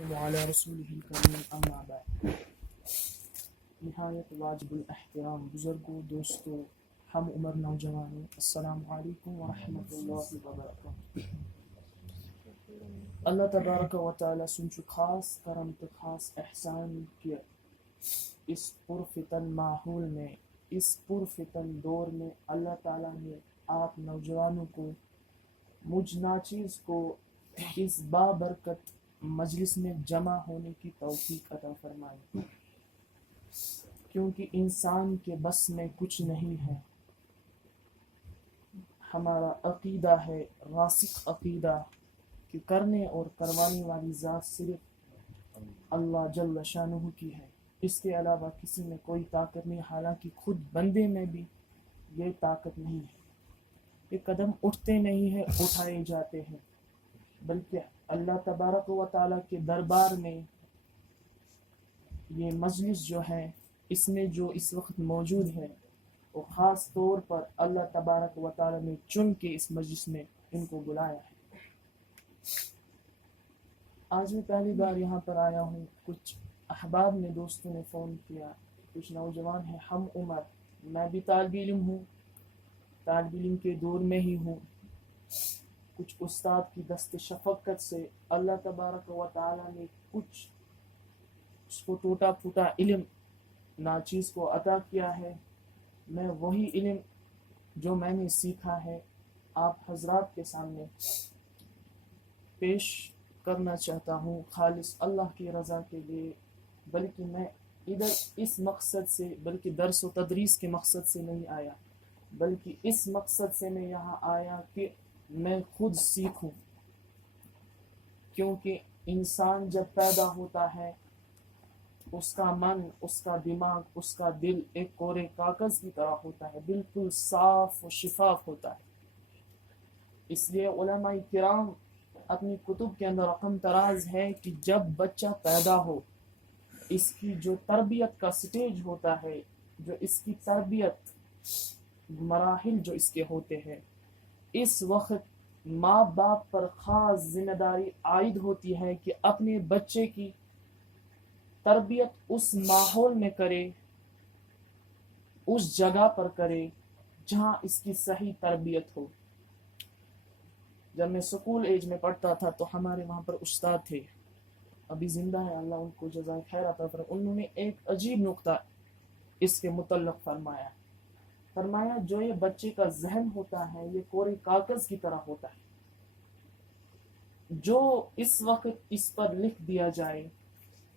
وعلى رسوله الكريم اما بعد. نہایت واجب الاحترام بزرگوں، دوستوں، ہم عمر نوجوانوں، السلام علیکم ورحمۃ اللہ وبرکاتہ. اللہ تبارک و تعالیٰ سنچو خاص کرم تو خاص احسان کیا اس پرفتن ماحول میں، اس پرفتن دور میں اللہ تعالیٰ نے آپ نوجوانوں کو، مجھ ناچیز کو اس بابرکت مجلس میں جمع ہونے کی توفیق عطا فرمائی، کیونکہ انسان کے بس میں کچھ نہیں ہے. ہمارا عقیدہ ہے، راسخ عقیدہ، کہ کرنے اور کروانے والی ذات صرف اللہ جل شانہ کی ہے، اس کے علاوہ کسی میں کوئی طاقت نہیں. حالانکہ خود بندے میں بھی یہ طاقت نہیں ہے، یہ قدم اٹھتے نہیں ہیں، اٹھائے جاتے ہیں، بلکہ اللہ تبارک و تعالیٰ کے دربار میں یہ مجلس جو ہے، اس میں جو اس وقت موجود ہے، وہ خاص طور پر اللہ تبارک و تعالیٰ نے چن کے اس مجلس میں ان کو بلایا ہے. آج میں پہلی بار یہاں پر آیا ہوں. کچھ احباب نے، دوستوں نے فون کیا، کچھ نوجوان ہیں ہم عمر، میں بھی طالب علم ہوں، طالب علم کے دور میں ہی ہوں. کچھ استاد کی دست شفقت سے اللہ تبارک و تعالیٰ نے کچھ اس کو ٹوٹا پھوٹا علم ناچیز کو عطا کیا ہے. میں وہی علم جو میں نے سیکھا ہے آپ حضرات کے سامنے پیش کرنا چاہتا ہوں، خالص اللہ کی رضا کے لیے. بلکہ میں ادھر اس مقصد سے، بلکہ درس و تدریس کے مقصد سے نہیں آیا، بلکہ اس مقصد سے میں یہاں آیا کہ میں خود سیکھوں. کیونکہ انسان جب پیدا ہوتا ہے، اس کا من، اس کا دماغ، اس کا دل ایک کورے کاغذ کی طرح ہوتا ہے، بالکل صاف و شفاف ہوتا ہے. اس لیے علماء کرام اپنی کتب کے اندر رقم تراز ہے کہ جب بچہ پیدا ہو، اس کی جو تربیت کا سٹیج ہوتا ہے، جو اس کی تربیت مراحل جو اس کے ہوتے ہیں، اس وقت ماں باپ پر خاص ذمہ داری عائد ہوتی ہے کہ اپنے بچے کی تربیت اس ماحول میں کرے، اس جگہ پر کرے جہاں اس کی صحیح تربیت ہو. جب میں سکول ایج میں پڑھتا تھا تو ہمارے وہاں پر استاد تھے، ابھی زندہ ہے، اللہ ان کو جزائے خیر عطا فرمائے. انہوں نے ایک عجیب نقطہ اس کے متعلق فرمایا جو یہ بچے کا ذہن ہوتا ہے یہ کورے کاغذ کی طرح ہوتا ہے، جو اس وقت اس پر لکھ دیا جائے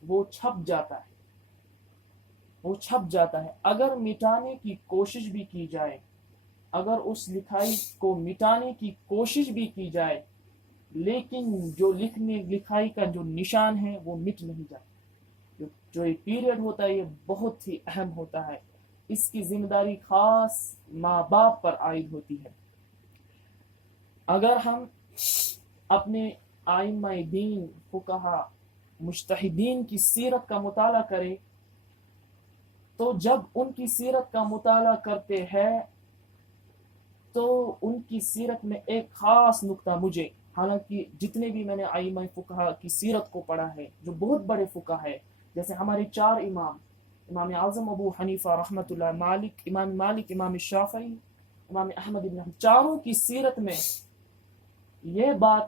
وہ چھپ جاتا ہے. اگر مٹانے کی کوشش بھی کی جائے، اگر اس لکھائی کو مٹانے کی کوشش بھی کی جائے، لیکن جو لکھائی کا جو نشان ہے وہ مٹ نہیں جاتا. جو یہ پیریڈ ہوتا ہے یہ بہت ہی اہم ہوتا ہے، اس کی ذمہ داری خاص ماں باپ پر عائد ہوتی ہے. اگر ہم اپنے ائمہ دین، فقہا، مجتہدین کی سیرت کا مطالعہ کریں تو جب ان کی سیرت کا مطالعہ کرتے ہیں تو ان کی سیرت میں ایک خاص نقطہ مجھے، حالانکہ جتنے بھی میں نے ائمہ فقہا کی سیرت کو پڑھا ہے جو بہت بڑے فقہا ہے، جیسے ہمارے 4 امام اعظم ابو حنیفہ رحمۃ اللہ، مالک، امام شافعی، امام احمد بن حنبل، چاروں کی سیرت میں یہ بات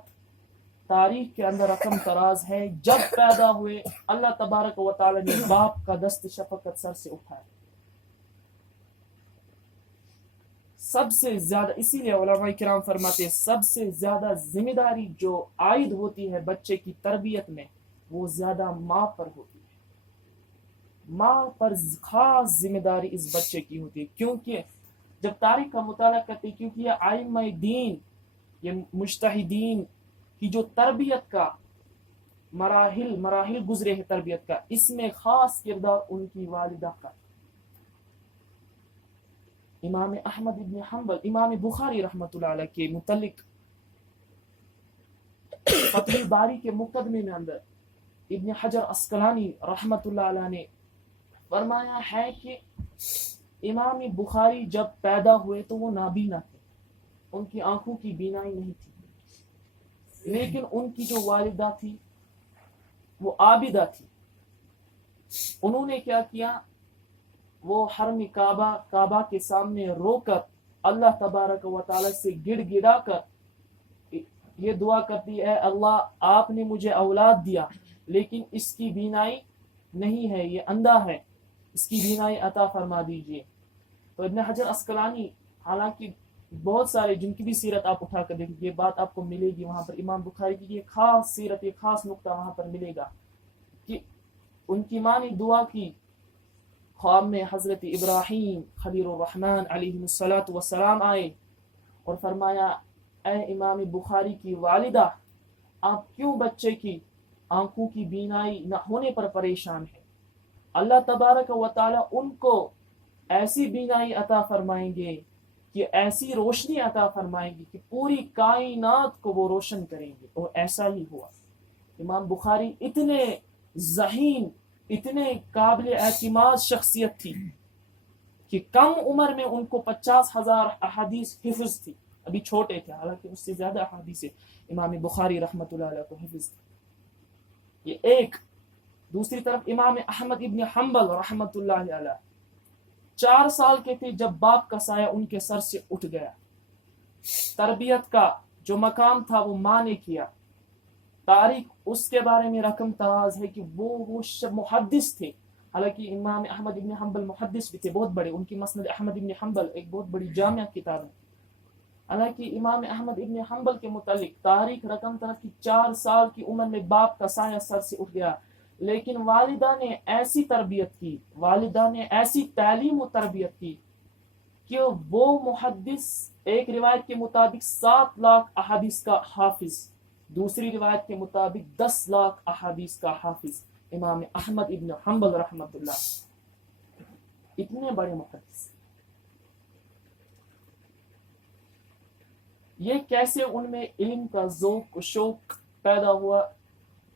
تاریخ کے اندر رقم تراز ہے، جب پیدا ہوئے اللہ تبارک و تعالی نے باپ کا دست شفقت سر سے اٹھایا. سب سے زیادہ، اسی لیے علماء کرام فرماتے ہیں سب سے زیادہ ذمہ داری جو عائد ہوتی ہے بچے کی تربیت میں وہ زیادہ ماں پر ہوتی ہے. ماں پر خاص ذمہ داری اس بچے کی ہوتی ہے. کیونکہ جب تاریخ کا مطالعہ کرتے ہیں، کیونکہ یہ ائمہ دین، یہ مجتہدین کی جو تربیت کا مراحل گزرے ہیں تربیت کا، اس میں خاص کردار ان کی والدہ کا. امام احمد بن حنبل، امام بخاری رحمۃ اللہ علیہ کے متعلق فتح الباری کے مقدمے میں اندر ابن حجر عسقلانی رحمۃ اللہ علیہ نے فرمایا ہے کہ امام بخاری جب پیدا ہوئے تو وہ نابینا تھے، ان کی آنکھوں کی بینائی نہیں تھی، لیکن ان کی جو والدہ تھی وہ عابدہ تھی. انہوں نے کیا کیا, وہ حرم کعبہ کے سامنے رو کر اللہ تبارک و تعالی سے گڑ گڑا کر یہ دعا کرتی, اے اللہ آپ نے مجھے اولاد دیا لیکن اس کی بینائی نہیں ہے, یہ اندھا ہے, اس کی بینائی عطا فرما دیجئے. تو ابن حجر عسقلانی حالانکہ بہت سارے جن کی بھی سیرت آپ اٹھا کر دیکھیں, یہ بات آپ کو ملے گی وہاں پر امام بخاری کی یہ خاص سیرت, یہ خاص نقطہ وہاں پر ملے گا کہ ان کی ماں نے دعا کی, خواب میں حضرت ابراہیم خلیل الرحمن علیہ السلام آئے اور فرمایا, اے امام بخاری کی والدہ, آپ کیوں بچے کی آنکھوں کی بینائی نہ ہونے پر پریشان ہیں؟ اللہ تبارک و تعالی ان کو ایسی بینائی عطا فرمائیں گے کہ ایسی روشنی عطا فرمائیں گے کہ پوری کائنات کو وہ روشن کریں گے. اور ایسا ہی ہوا. امام بخاری اتنے ذہین, اتنے قابل اعتماد شخصیت تھی کہ کم عمر میں ان کو 50,000 احادیث حفظ تھی. ابھی چھوٹے تھے, حالانکہ اس سے زیادہ احادیث امام بخاری رحمۃ اللہ علیہ کو حفظ تھی. یہ ایک. دوسری طرف امام احمد ابن حنبل رحمۃ اللہ علیہ 4 سال کے تھے جب باپ کا سایہ ان کے سر سے اٹھ گیا. تربیت کا جو مقام تھا وہ ماں نے کیا. تاریخ اس کے بارے میں رقم تراز ہے کہ وہ محدث تھے. حالانکہ امام احمد ابن حنبل محدث بھی تھے بہت بڑے, ان کی مسند احمد ابن حنبل ایک بہت بڑی جامع کتاب ہے. حالانکہ امام احمد ابن حنبل کے متعلق تاریخ رقم تراز کی 4 سال کی عمر میں باپ کا سایہ سر سے اٹھ گیا, لیکن والدہ نے ایسی تربیت کی, والدہ نے ایسی تعلیم و تربیت کی کہ وہ محدث, ایک روایت کے مطابق 7 لاکھ احادیث کا حافظ, دوسری روایت کے مطابق 10 لاکھ احادیث کا حافظ امام احمد ابن حنبل رحمۃ اللہ. اتنے بڑے محدث. یہ کیسے ان میں علم کا ذوق و شوق پیدا ہوا؟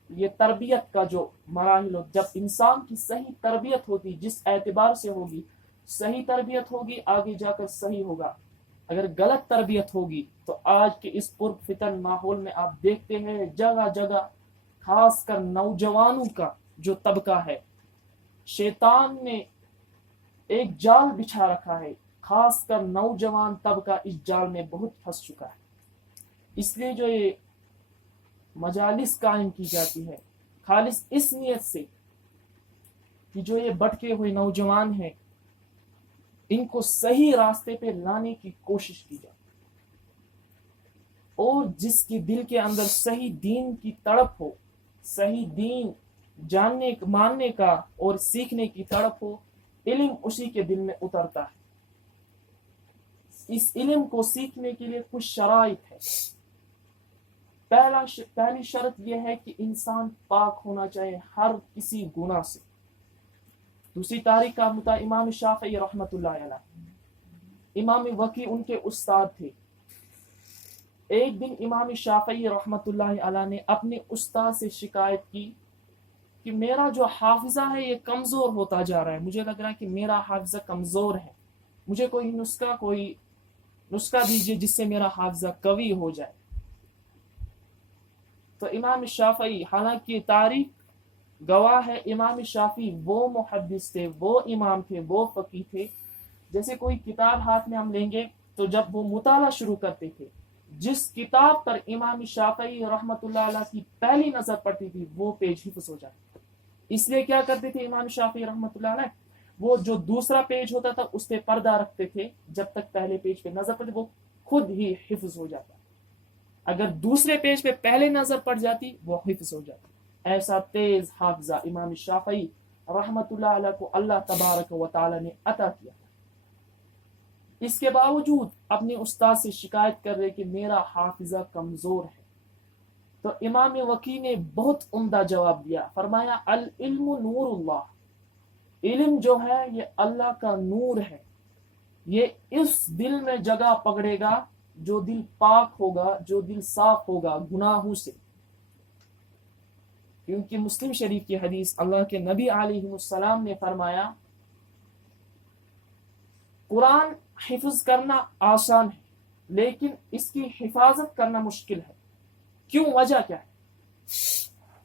یہ تربیت کا جو مراحل ہو, جب انسان کی صحیح تربیت ہوتی, جس اعتبار سے ہوگی, صحیح تربیت ہوگی آگے جا کر صحیح ہوگا. اگر غلط تربیت ہوگی تو آج کے اس پرفتن ماحول میں آپ دیکھتے ہیں جگہ جگہ, خاص کر نوجوانوں کا جو طبقہ ہے, شیطان نے ایک جال بچھا رکھا ہے, خاص کر نوجوان طبقہ اس جال میں بہت پھنس چکا ہے. اس لیے جو یہ مجالس قائم کی جاتی ہے خالص اس نیت سے کہ جو یہ بھٹکے ہوئے نوجوان ہیں ان کو صحیح راستے پہ لانے کی کوشش کی جائے, اور جس کے دل کے اندر صحیح دین کی تڑپ ہو, صحیح دین جاننے ماننے کا اور سیکھنے کی تڑپ ہو, علم اسی کے دل میں اترتا ہے. اس علم کو سیکھنے کے لیے کچھ شرائط ہے. پہلی شرط یہ ہے کہ انسان پاک ہونا چاہیے ہر کسی گناہ سے. دوسری تاریخ کا مطابق امام شافعی رحمۃ اللہ علیہ, امام وقی ان کے استاد تھے. ایک دن امام شافعی رحمۃ اللہ علیہ نے اپنے استاد سے شکایت کی کہ میرا جو حافظہ ہے یہ کمزور ہوتا جا رہا ہے, مجھے لگ رہا ہے کہ میرا حافظہ کمزور ہے, مجھے کوئی نسخہ دیجیے جس سے میرا حافظہ قوی ہو جائے. تو امام شافعی, حالانکہ تاریخ گواہ ہے, امام شافعی وہ محدث تھے, وہ امام تھے, وہ فقیہ تھے. جیسے کوئی کتاب ہاتھ میں ہم لیں گے تو جب وہ مطالعہ شروع کرتے تھے, جس کتاب پر امام شافعی رحمۃ اللہ علیہ کی پہلی نظر پڑتی تھی وہ پیج حفظ ہو جاتا. اس لیے کیا کرتے تھے امام شافعی رحمۃ اللہ علیہ, وہ جو دوسرا پیج ہوتا تھا اس پہ پردہ رکھتے تھے, جب تک پہلے پیج پہ نظر پڑتی وہ خود ہی حفظ ہو جاتا. اگر دوسرے پیج پہ پہلے نظر پڑ جاتی وہ حفظ ہو جاتی. ایسا تیز حافظہ امام شافعی رحمۃ اللہ علیہ کو اللہ تبارک و تعالی نے عطا کیا. اس کے باوجود اپنے استاد سے شکایت کر رہے کہ میرا حافظہ کمزور ہے. تو امام وقی نے بہت عمدہ جواب دیا, فرمایا العلم نور اللہ, علم جو ہے یہ اللہ کا نور ہے, یہ اس دل میں جگہ پکڑے گا جو دل پاک ہوگا, جو دل صاف ہوگا گناہوں سے. کیونکہ مسلم شریف کی حدیث اللہ کے نبی علیہ السلام نے فرمایا قرآن حفظ کرنا آسان ہے لیکن اس کی حفاظت کرنا مشکل ہے. کیوں؟ وجہ کیا ہے؟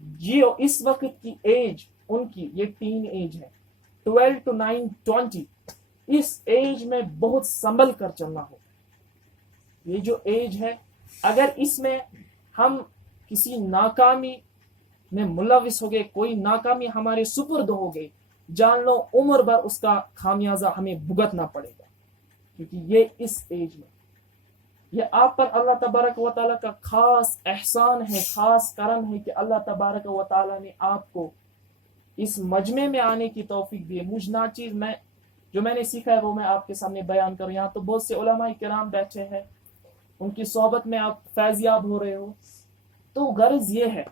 یہ اس وقت کی ایج ان کی یہ ٹین ایج ہے 12 to 9 20 اس ایج میں بہت سنبھل کر چلنا ہوگا. یہ جو ایج ہے اگر اس میں ہم کسی ناکامی میں ملوث ہو گئے, کوئی ناکامی ہمارے سپرد ہو گئی, جان لو عمر بھر اس کا خامیازہ ہمیں بھگتنا پڑے گا, کیونکہ یہ اس ایج میں یہ آپ پر اللہ تبارک و تعالیٰ کا خاص احسان ہے, خاص کرم ہے کہ اللہ تبارک و تعالیٰ نے آپ کو اس مجمع میں آنے کی توفیق دی ہے. مجھ ناچیز جو میں نے سیکھا ہے وہ میں آپ کے سامنے بیان کروں. یہاں تو بہت سے علماء کرام بیٹھے ہیں, ان کی صحبت میں آپ فیضیاب ہو رہے ہو. تو غرض یہ ہے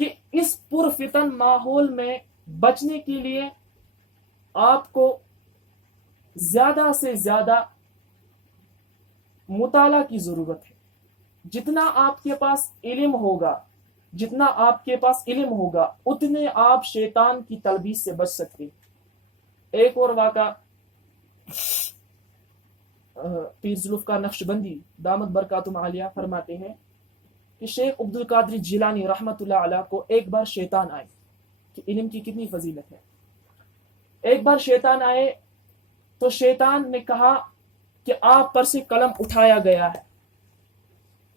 کہ اس پرفتن ماحول میں بچنے کے لیے آپ کو زیادہ سے زیادہ مطالعہ کی ضرورت ہے. جتنا آپ کے پاس علم ہوگا اتنے آپ شیطان کی تلبیس سے بچ سکتے ہیں. ایک اور واقعہ پیر ذوالفقار نقشبندی دامت برکاتہم عالیہ فرماتے ہیں کہ شیخ عبد القادر جیلانی رحمۃ اللہ علیہ کو ایک بار شیطان آئے, کہ علم کی کتنی فضیلت ہے. ایک بار شیطان آئے تو شیطان نے کہا کہ آپ پر سے قلم اٹھایا گیا ہے,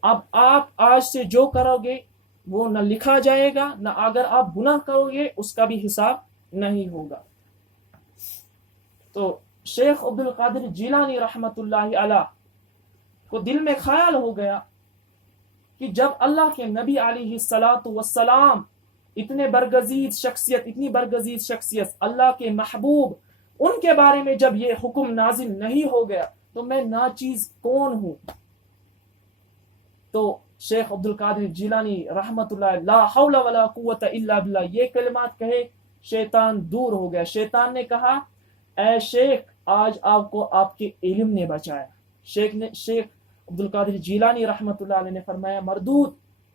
اب آپ آج سے جو کرو گے وہ نہ لکھا جائے گا, نہ اگر آپ گناہ کرو گے اس کا بھی حساب نہیں ہوگا. تو شیخ عبد القادر جیلانی رحمۃ اللہ علیہ کو دل میں خیال ہو گیا کہ جب اللہ کے نبی علیہ الصلاۃ والسلام اتنی برگزید شخصیت اللہ کے محبوب, ان کے بارے میں جب یہ حکم نازل نہیں ہو گیا تو میں ناچیز کون ہوں. تو شیخ عبد القادر جیلانی رحمۃ اللہ لا حول ولا قوت الا باللہ یہ کلمات کہے, شیطان دور ہو گیا. شیطان نے کہا اے شیخ آج آپ کو آپ کے علم نے بچایا. شیخ عبد القادر جیلانی رحمۃ اللہ علیہ نے فرمایا مردود,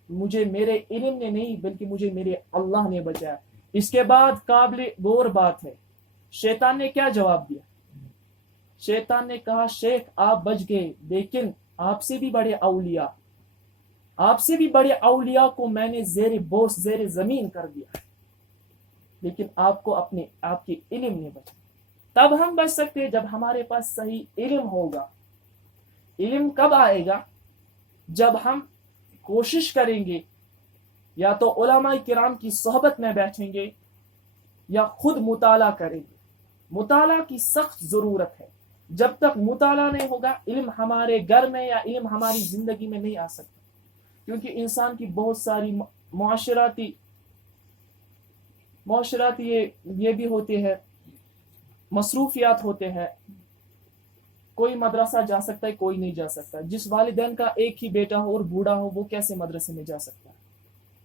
مجھے میرے علم نے نہیں بلکہ مجھے میرے اللہ نے بچایا. اس کے بعد قابل غور بات ہے, شیطان نے کیا جواب دیا؟ شیطان نے کہا شیخ آپ بچ گئے, لیکن آپ سے بھی بڑے اولیاء کو میں نے زیر زمین کر دیا, لیکن آپ کو آپ کے علم نے بچا. تب ہم بچ سکتے ہیں جب ہمارے پاس صحیح علم ہوگا. علم کب آئے گا؟ جب ہم کوشش کریں گے, یا تو علماء کرام کی صحبت میں بیٹھیں گے یا خود مطالعہ کریں گے. مطالعہ کی سخت ضرورت ہے. جب تک مطالعہ نہیں ہوگا علم ہمارے گھر میں یا علم ہماری زندگی میں نہیں آ سکتا, کیونکہ انسان کی بہت ساری معاشراتی یہ بھی ہوتے ہیں, مصروفیات ہوتے ہیں. کوئی مدرسہ جا سکتا ہے, کوئی نہیں جا سکتا. جس والدین کا ایک ہی بیٹا ہو اور بوڑھا ہو وہ کیسے مدرسے میں جا سکتا ہے؟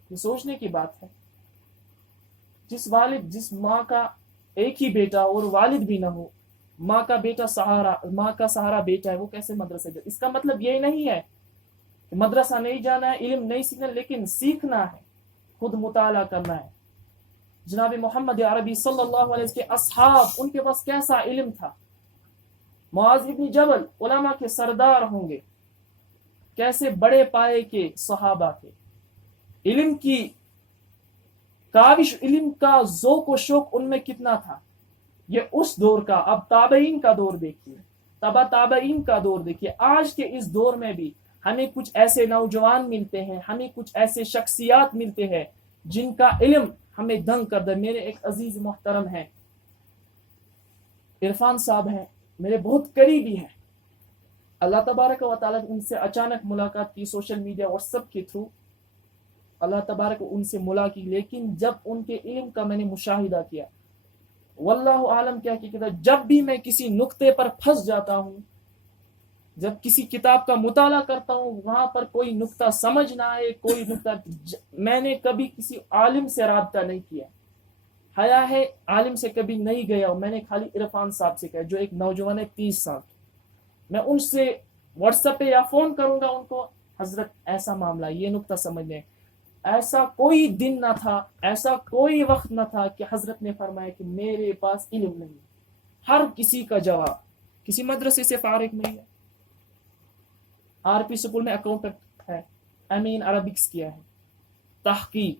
یہ سوچنے کی بات ہے. جس ماں کا ایک ہی بیٹا اور والد بھی نہ ہو, ماں کا سہارا بیٹا ہے, وہ کیسے مدرسے جائے؟ اس کا مطلب یہ نہیں ہے کہ مدرسہ نہیں جانا ہے, علم نہیں سیکھنا, لیکن سیکھنا ہے, خود مطالعہ کرنا ہے. جناب محمد عربی صلی اللہ علیہ وسلم کے اصحاب, ان کے پاس کیسا علم تھا. معاذ ابن جبل علماء کے سردار ہوں گے, کیسے بڑے پائے کے صحابہ تھے. علم کی کاوش, علم کا ذوق و شوق ان میں کتنا تھا. یہ اس دور کا. اب تابعین کا دور دیکھیے, تابعین کا دور دیکھیے. آج کے اس دور میں بھی ہمیں کچھ ایسے نوجوان ملتے ہیں, ہمیں کچھ ایسے شخصیات ملتے ہیں جن کا علم ہمیں دنگ کر دے. میرے ایک عزیز محترم ہیں, عرفان صاحب ہیں, میرے بہت قریبی ہیں. اللہ تبارک و تعالیٰ ان سے اچانک ملاقات کی, سوشل میڈیا واٹس ایپ کے تھرو اللہ تبارک ان سے ملاقات کی. لیکن جب ان کے علم کا میں نے مشاہدہ کیا, واللہ عالم کیا کہ جب بھی میں کسی نقطے پر پھنس جاتا ہوں, جب کسی کتاب کا مطالعہ کرتا ہوں, وہاں پر کوئی نقطہ سمجھ نہ آئے, کوئی نقطہ, میں نے کبھی کسی عالم سے رابطہ نہیں کیا. حیا ہے, عالم سے کبھی نہیں گیا. میں نے خالی عرفان صاحب سے کہا, جو ایک نوجوان ہے 30 سال, میں ان سے واٹس ایپ پہ یا فون کروں گا ان کو, حضرت ایسا معاملہ, یہ نقطہ سمجھ لیں. ایسا کوئی دن نہ تھا, ایسا کوئی وقت نہ تھا کہ حضرت نے فرمایا کہ میرے پاس علم نہیں. ہر کسی کا جواب, کسی مدرسے سے فارغ نہیں ہے, RP سکول میں اکاؤنٹنٹ ہے, MA in عربکس کیا ہے, تحقیق,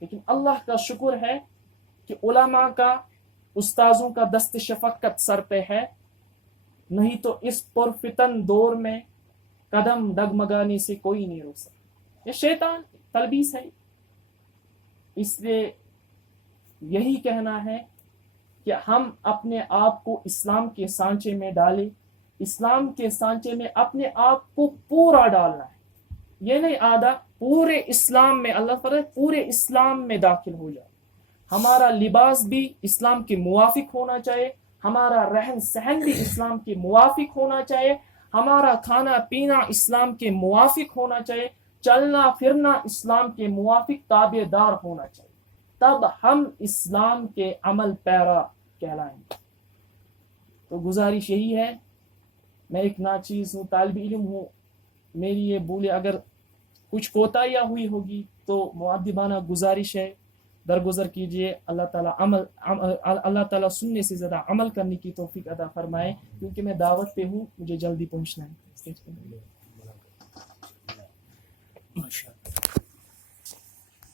لیکن اللہ کا شکر ہے کہ علماء کا استاذوں کا دست شفقت سر پہ ہے، نہیں تو اس پرفتن دور میں قدم ڈگمگانے سے کوئی نہیں روک سکتا۔ یہ شیطان تلبیس ہے۔ اس لیے یہی کہنا ہے کہ ہم اپنے آپ کو اسلام کے سانچے میں ڈالیں، اسلام کے سانچے میں اپنے آپ کو پورا ڈالنا ہے، یہ نہیں آدھا، پورے اسلام میں، اللہ فرمائے پورے اسلام میں داخل ہو جائے۔ ہمارا لباس بھی اسلام کے موافق ہونا چاہیے، ہمارا رہن سہن بھی اسلام کے موافق ہونا چاہیے، ہمارا کھانا پینا اسلام کے موافق ہونا چاہیے، چلنا پھرنا اسلام کے موافق تابع دار ہونا چاہیے، تب ہم اسلام کے عمل پیرا کہلائیں گے۔ تو گزارش یہی ہے، میں ایک ناچیز ہوں، طالب علم ہوں، میری یہ بولے اگر کچھ کوتاہیاں ہوئی ہوگی تو مؤدبانہ گزارش ہے، درگزر کیجئے۔ اللہ تعالیٰ سننے سے زیادہ عمل کرنے کی توفیق عطا فرمائے، کیونکہ میں دعوت پہ ہوں، مجھے جلدی پہنچنا ہے۔